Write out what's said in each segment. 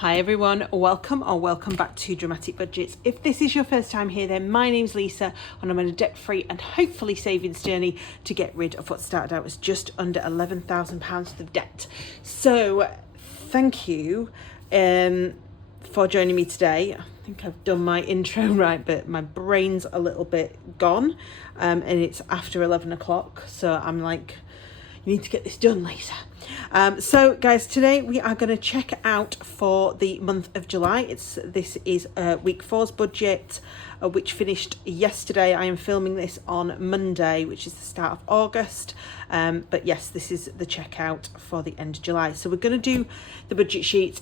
Hi everyone, welcome back to Dramatic Budgets. If this is your first time here, then my name's Lisa and I'm on a debt-free and hopefully savings journey to get rid of what started out as just under £11,000 worth of debt. So thank you for joining me today. I think I've done my intro right, but my brain's a little bit gone and it's after 11 o'clock. So I'm like, you need to get this done, Lisa. So guys, today we are going to check out for the month of July. This is week 4's budget, which finished yesterday. I am filming this on Monday, which is the start of August. But yes, this is the checkout for the end of July. So we're going to do the budget sheet.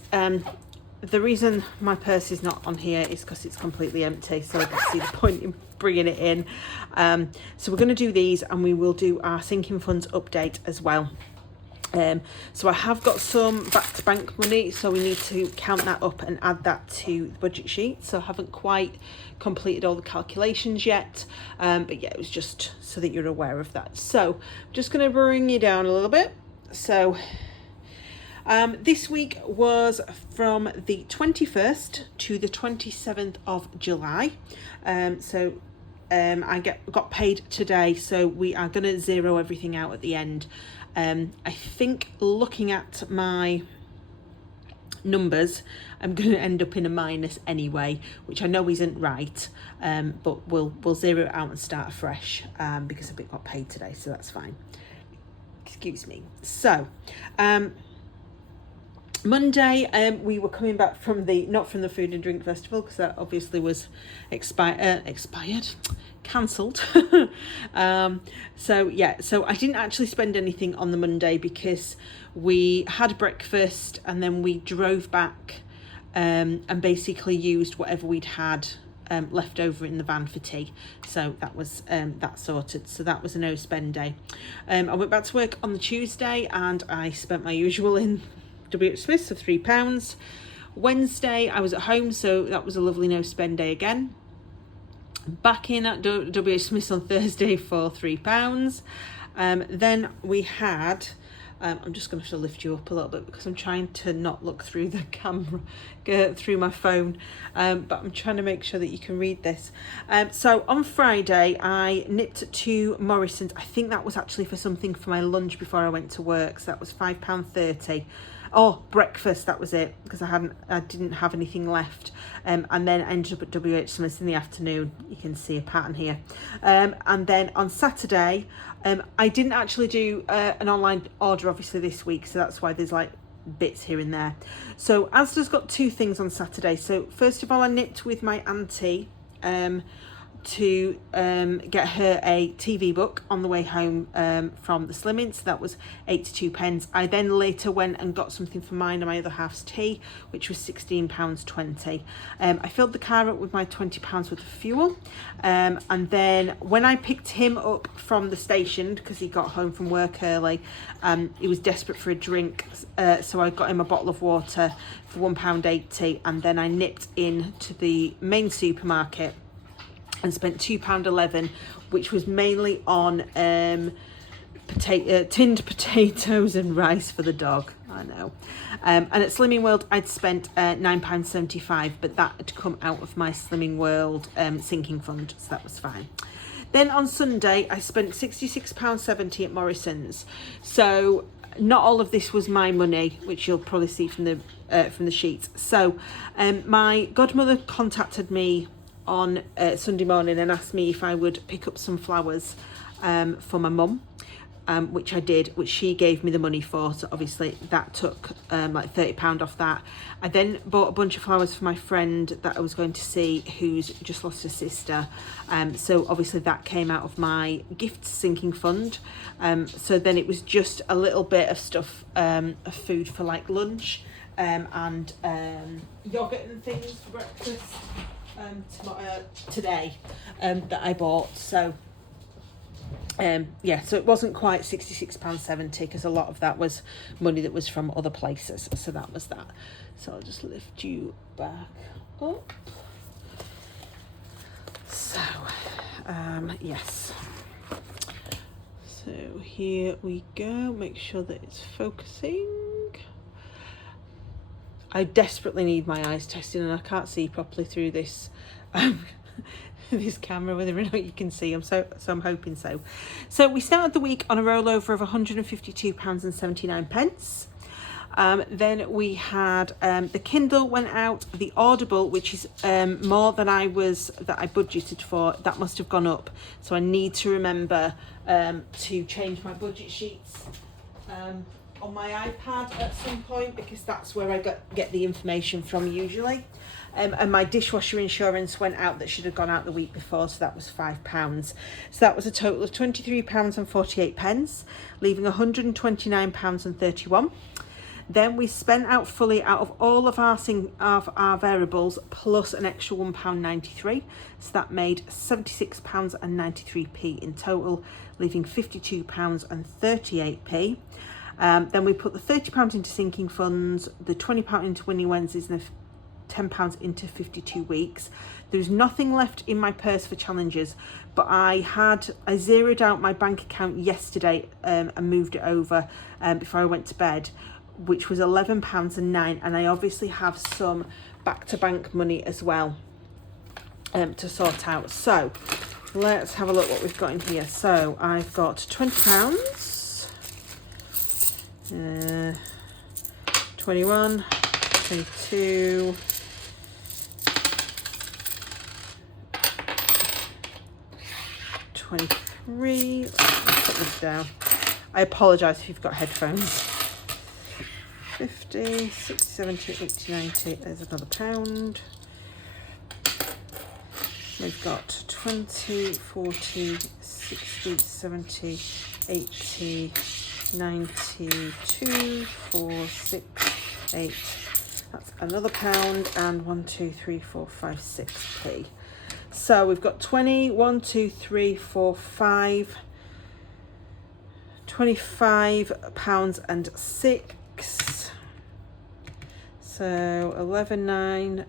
The reason my purse is not on here is because it's completely empty, so I can see the point in bringing it in. So we're going to do these and we will do our sinking funds update as well. So I have got some back to bank money, so we need to count that up and add that to the budget sheet. So I haven't quite completed all the calculations yet, but yeah, it was just so that you're aware of that. So I'm just going to bring you down a little bit. So this week was from the 21st to the 27th of July. I got paid today, so we are going to zero everything out at the end. I think looking at my numbers, I'm going to end up in a minus anyway, which I know isn't right, but we'll zero it out and start afresh because I got paid today, so that's fine. Excuse me. So Monday, we were coming back from not from the Food and Drink Festival, because that obviously was cancelled. So I didn't actually spend anything on the Monday because we had breakfast and then we drove back and basically used whatever we'd had left over in the van for tea. So that was that sorted. So that was a no spend day. I went back to work on the Tuesday and I spent my usual in WH Smith's of £3. Wednesday I was at home, so that was a lovely no spend day again. Back in at WH Smith's on Thursday for £3. Then we had I'm just going to have to lift you up a little bit because I'm trying to not look through the camera, through my phone, but I'm trying to make sure that you can read this. So on Friday I nipped to Morrison's. I think that was actually for something for my lunch before I went to work, so that was £5.30. Oh, breakfast, that was it, because I didn't have anything left, and then I ended up at WH Smith's in the afternoon. You can see a pattern here. And then on Saturday, I didn't actually do an online order obviously this week, so that's why there's like bits here and there. So Asda's got two things on Saturday. So first of all, I nipped with my auntie to get her a TV book on the way home from the Slimming, so that was 82p. I then later went and got something for mine and my other half's tea, which was £16.20. I filled the car up with my £20 worth of fuel, and then when I picked him up from the station, because he got home from work early, he was desperate for a drink, so I got him a bottle of water for £1.80, and then I nipped in to the main supermarket and spent £2.11, which was mainly on tinned potatoes and rice for the dog. I know. And at Slimming World I'd spent £9.75, but that had come out of my Slimming World sinking fund, so that was fine. Then on Sunday I spent £66.70 at Morrison's. So not all of this was my money, which you'll probably see from the sheets. So my godmother contacted me on Sunday morning and asked me if I would pick up some flowers for my mum, which I did, which she gave me the money for, so obviously that took like £30 off that. I then bought a bunch of flowers for my friend that I was going to see, who's just lost her sister, so obviously that came out of my gift sinking fund. So then it was just a little bit of stuff, of food for like lunch, and yogurt and things for breakfast today that I bought. So so it wasn't quite £66.70 because a lot of that was money that was from other places, so that was that. So I'll just lift you back up. So yes, so here we go. Make sure that it's focusing. I desperately need my eyes tested, and I can't see properly through this this camera, whether or not you can see. So I'm hoping so. So we started the week on a rollover of £152.79. Then we had the Kindle went out, the Audible, which is more than I budgeted for. That must have gone up, so I need to remember to change my budget sheets on my iPad at some point, because that's where I get the information from usually. And my dishwasher insurance went out, that should have gone out the week before, so that was £5. So that was a total of £23.48, leaving £129.31. Then we spent out fully out of all of our variables, plus an extra £1.93. So that made £76.93 in total, leaving £52.38. Then we put the £30 into sinking funds, the £20 into Winning Wednesdays, and the £10 into 52 weeks. There's nothing left in my purse for challenges, but I zeroed out my bank account yesterday and moved it over before I went to bed, which was £11.09, and I obviously have some back to bank money as well to sort out. So let's have a look what we've got in here. So I've got £20, 21, 22, 23. Let's put this down. I apologise if you've got headphones. 50, 60, 70, 80, 90. There's another £1. We've got 20, 40, 60, 70, 80, 90, 2, 4, 6, 8. That's another £1, and 1, 2, 3, 4, 5, 6p. So we've got 20, 1, 2, 3, 4, 5, £25 and 6. So 11.9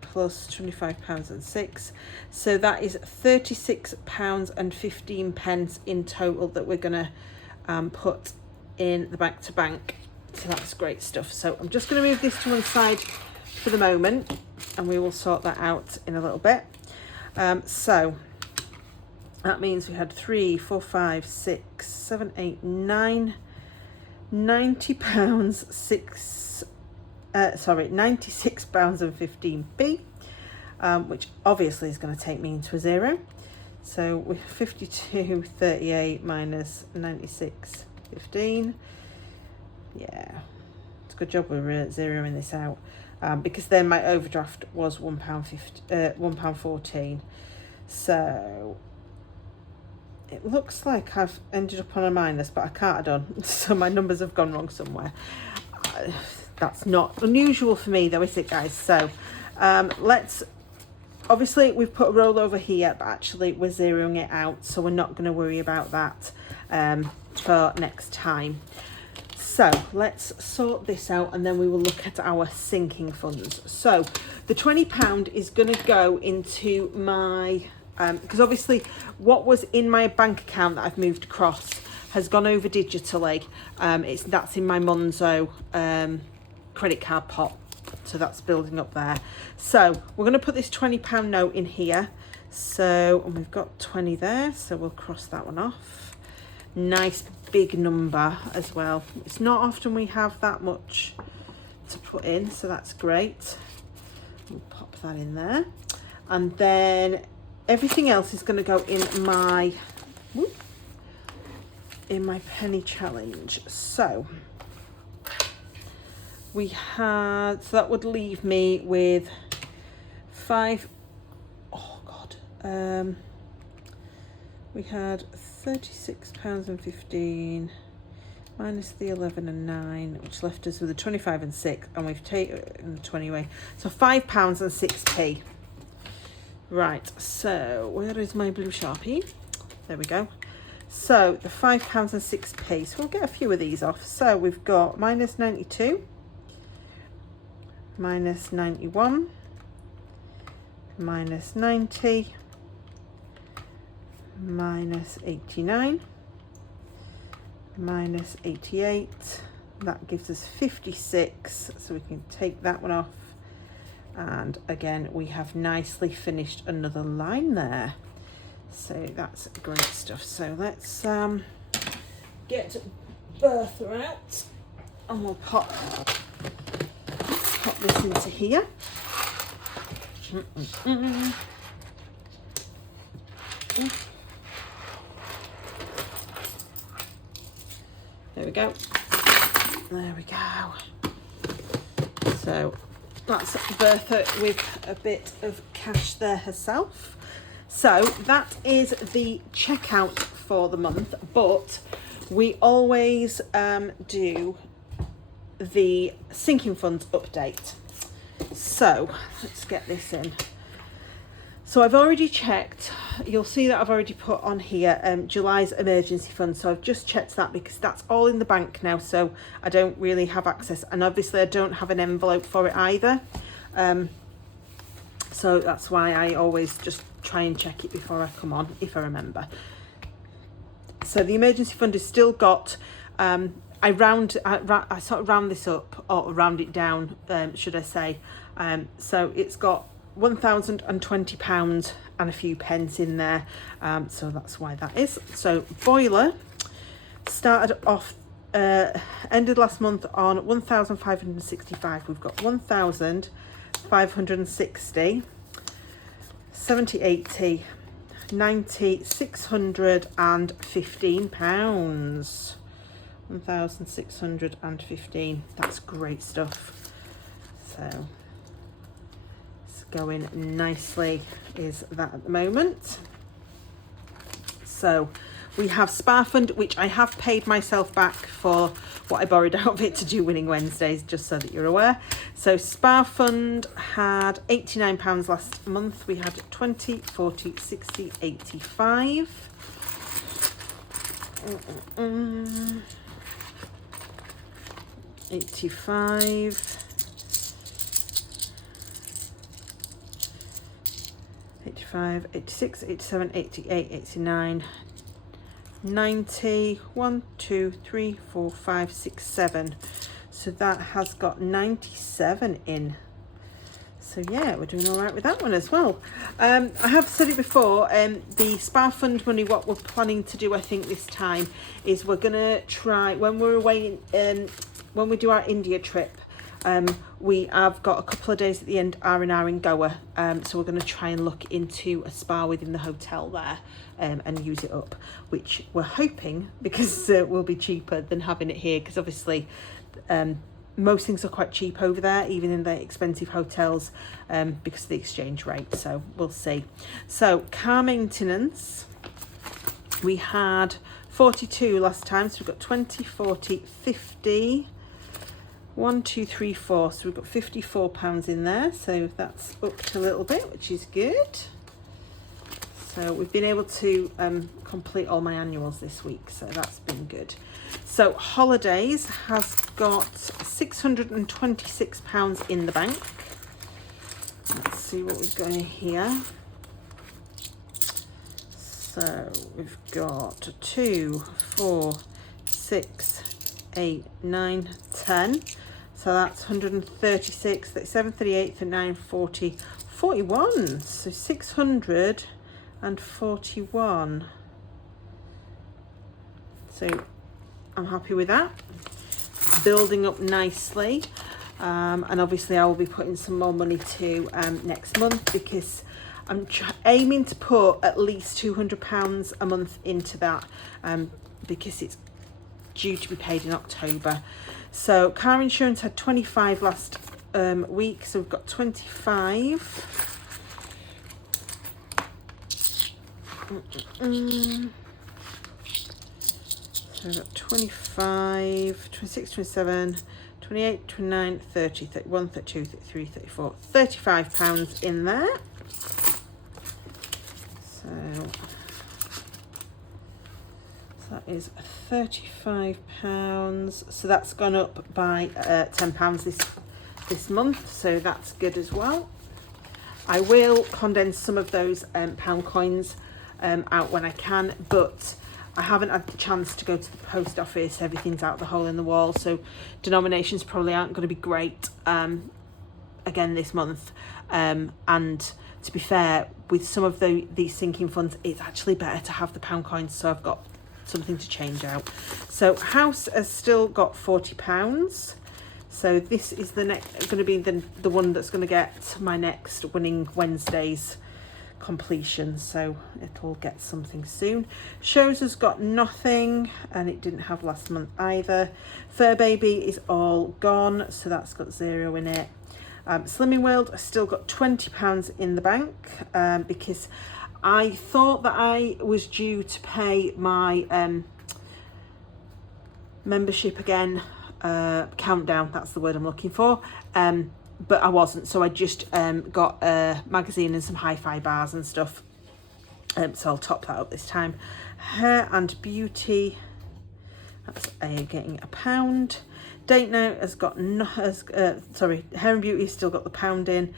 plus £25 and 6. So that is £36 and 15 pence in total that we're going to put in the back to bank. So that's great stuff. So I'm just going to move this to one side for the moment, and we will sort that out in a little bit. So that means we had 3, 4, 5, 6, 7, 8, 9, £96 and 15p, which obviously is going to take me into a zero. So with 52.38 minus 96.15. Yeah, it's a good job we're zeroing this out, because then my overdraft was £1.14. So it looks like I've ended up on a minus, but I can't have done. So my numbers have gone wrong somewhere. That's not unusual for me though, is it, guys? So obviously we've put a rollover here, but actually we're zeroing it out, so we're not going to worry about that for next time. So let's sort this out, and then we will look at our sinking funds. So the £20 is going to go into my, because obviously what was in my bank account that I've moved across has gone over digitally. That's in my Monzo credit card pot, so that's building up there. So we're going to put this £20 note in here. So, and we've got 20 there, so we'll cross that one off. Nice big number as well. It's not often we have that much to put in, so that's great. We'll pop that in there, and then everything else is going to go in my penny challenge. So we had, so that would leave me with we had £36 and 15 minus the 11 and 9, which left us with a 25 and 6, and we've taken 20 away. So £5 and 6p. Right, so where is my blue Sharpie? There we go. So the £5 and 6p. So we'll get a few of these off. So we've got minus 92, minus 91, minus 90, minus 89, minus 88, that gives us 56, so we can take that one off. And again, we have nicely finished another line there. So that's great stuff. So let's get Bertha out, and we'll pop this into here. There we go. There we go. So that's Bertha with a bit of cash there herself. So that is the checkout for the month, but we always do the sinking funds update. So let's get this in. So I've already checked, you'll see that I've already put on here July's emergency fund. So I've just checked that because that's all in the bank now, so I don't really have access, and obviously I don't have an envelope for it either. So that's why I always just try and check it before I come on, if I remember. So the emergency fund has still got, I sort of round this up, or round it down, should I say. So it's got £1,020 and a few pence in there, so that's why that is. So boiler started off, ended last month on 1,565. We've got 1,560, 70, 80, 90, £615. 1,615. That's great stuff. So going nicely is that at the moment. So we have Spa Fund, which I have paid myself back for what I borrowed out of it to do Winning Wednesdays, just so that you're aware. So Spa Fund had £89 last month. We had 20, 40, 60, 85. 85. 85, 86, 87, 88, 89, 90, 1, 2, 3, 4, 5, 6, 7. So that has got 97 in. So yeah, we're doing all right with that one as well. I have said it before, the Spa Fund money, what we're planning to do, I think this time, is we're going to try, when we're away, when we do our India trip, we have got a couple of days at the end R&R in Goa, so we're going to try and look into a spa within the hotel there, and use it up, which we're hoping, because will be cheaper than having it here, because obviously most things are quite cheap over there, even in the expensive hotels, because of the exchange rate. So we'll see. So car maintenance, we had 42 last time, so we've got 20, 40, 50, 1, 2, 3, 4. So we've got £54 in there, so that's upped a little bit, which is good. So we've been able to complete all my annuals this week, so that's been good. So holidays has got £626 in the bank. Let's see what we've got in here. So we've got 2, 4, 6, 8, 9, 10. So that's 136, 37, 38, 39, 40, 41. So 641. So I'm happy with that. Building up nicely. And obviously I will be putting some more money to next month, because I'm aiming to put at least £200 a month into that, because it's due to be paid in October. So car insurance had 25 last week, so we've got 25. So we've got 25, 26, 27, 28, 29, 30, 31, 32, 33, 34, £35 in there. So that is £35. So that's gone up by £10 this month, so that's good as well. I will condense some of those pound coins out when I can, but I haven't had the chance to go to the post office. Everything's out the hole in the wall, so denominations probably aren't going to be great again this month. And to be fair, with some of these sinking funds, it's actually better to have the pound coins, so I've got something to change out. So house has still got £40. So this is the next going to be the one that's going to get my next Winning Wednesdays completion, so it'll get something soon. Shows has got nothing, and it didn't have last month either. Fur Baby is all gone, so that's got 0 in it. Slimming World has still got £20 in the bank, because I thought that I was due to pay my membership again. Countdown, that's the word I'm looking for, but I wasn't, so I just got a magazine and some hi-fi bars and stuff, so I'll top that up this time. Hair and Beauty, that's getting £1. Date Night has got Hair and Beauty has still got the £1 in.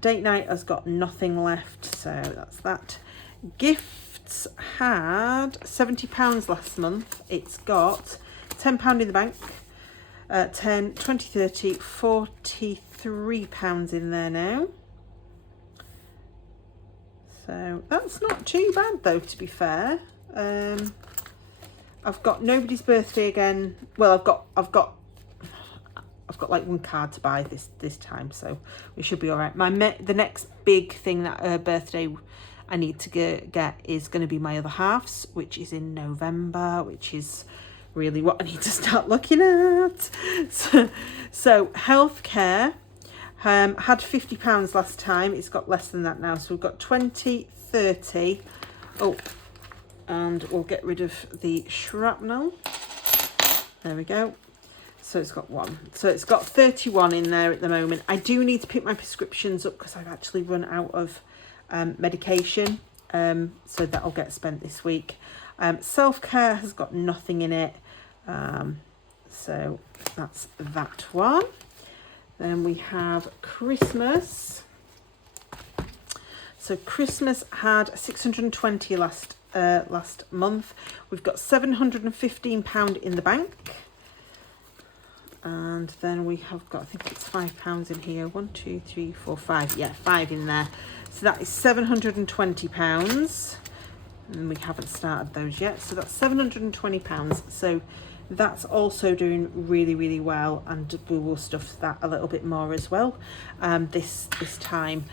Date Night has got nothing left, so that's that. Gifts had £70 last month. It's got £10 in the bank. 10, 20, 30, £43 in there now. So that's not too bad though, to be fair. I've got Nobody's Birthday again. Well, I've got like one card to buy this time, so we should be all right. The next big thing that birthday I need to get is going to be my other halves, which is in November, which is really what I need to start looking at. So healthcare had £50 last time. It's got less than that now, so we've got 20, 30. Oh, and we'll get rid of the shrapnel. There we go. So it's got 1. So it's got 31 in there at the moment. I do need to pick my prescriptions up because I've actually run out of medication, so that'll get spent this week. Self-care has got nothing in it, so that's that one. Then we have Christmas. So Christmas had 620 last month. We've got £715 in the bank, and then we have got, I think it's £5 in here. 1, 2, 3, 4, 5. Yeah, 5 in there. So that is £720. And we haven't started those yet, so that's £720. So that's also doing really, really well, and we will stuff that a little bit more as well this time.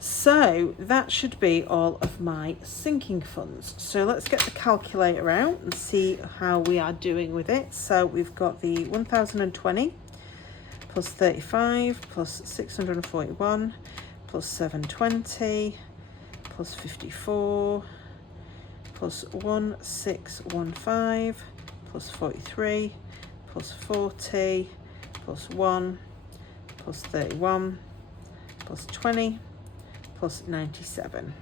So that should be all of my sinking funds. So let's get the calculator out and see how we are doing with it. So we've got the 1020 plus 35 plus 641 plus 720 plus 54 plus 1615 plus 43 plus 40 plus 1 plus 31 plus 20 plus 97.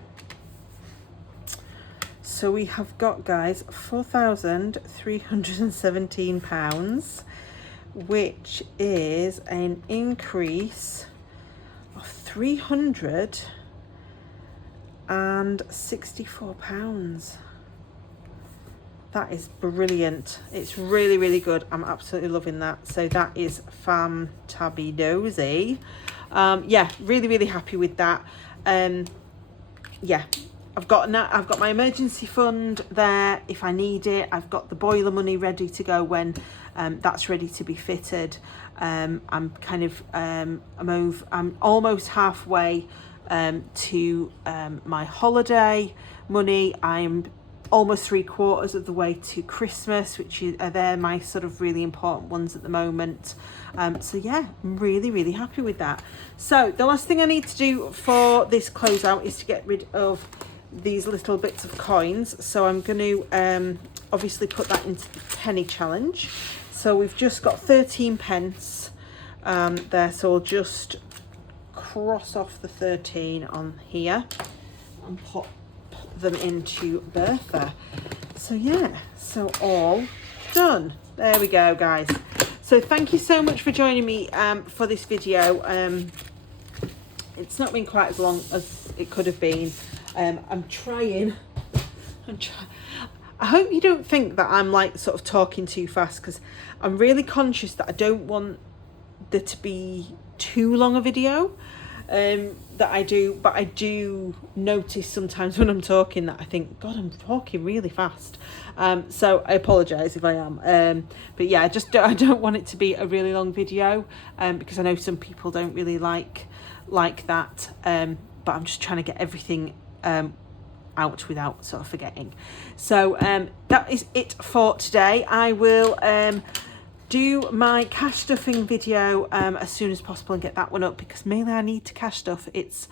So we have got, guys, £4,317, which is an increase of £364. That is brilliant. It's really, really good. I'm absolutely loving that. So that is fantabidozy. Yeah, really, really happy with that. Yeah, I've got my emergency fund there if I need it. I've got the boiler money ready to go when that's ready to be fitted. I'm almost halfway to my holiday money. I'm almost 3/4 of the way to Christmas, which are there my sort of really important ones at the moment. So yeah, I'm really, really happy with that. So the last thing I need to do for this closeout is to get rid of these little bits of coins. So I'm going to obviously put that into the penny challenge. So we've just got 13 pence there, so I'll just cross off the 13 on here and put them into Bertha. So yeah, so all done. There we go, guys. So thank you so much for joining me for this video. It's not been quite as long as it could have been. I hope you don't think that I'm like sort of talking too fast, because I'm really conscious that I don't want there to be too long a video that I do, but I do notice sometimes when I'm talking that I think, God, I'm talking really fast. So I apologise if I am. But yeah, I don't want it to be a really long video, because I know some people don't really like that. But I'm just trying to get everything out without sort of forgetting. So that is it for today. I will do my cash stuffing video as soon as possible and get that one up, because mainly I need to cash stuff. It's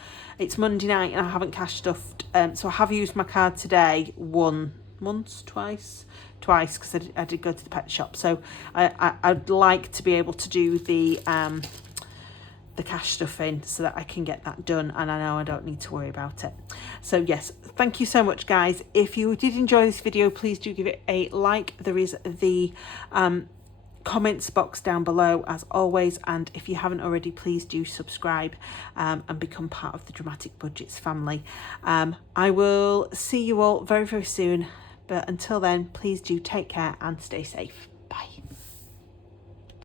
Monday night and I haven't cash stuffed, so I have used my card today twice because I did go to the pet shop. So I'd like to be able to do the cash stuffing so that I can get that done, and I know I don't need to worry about it. So yes, thank you so much, guys. If you did enjoy this video, please do give it a like. There is the comments box down below as always, and if you haven't already, please do subscribe and become part of the Dramatic Budgets family. I will see you all very, very soon, but until then, please do take care and stay safe. Bye.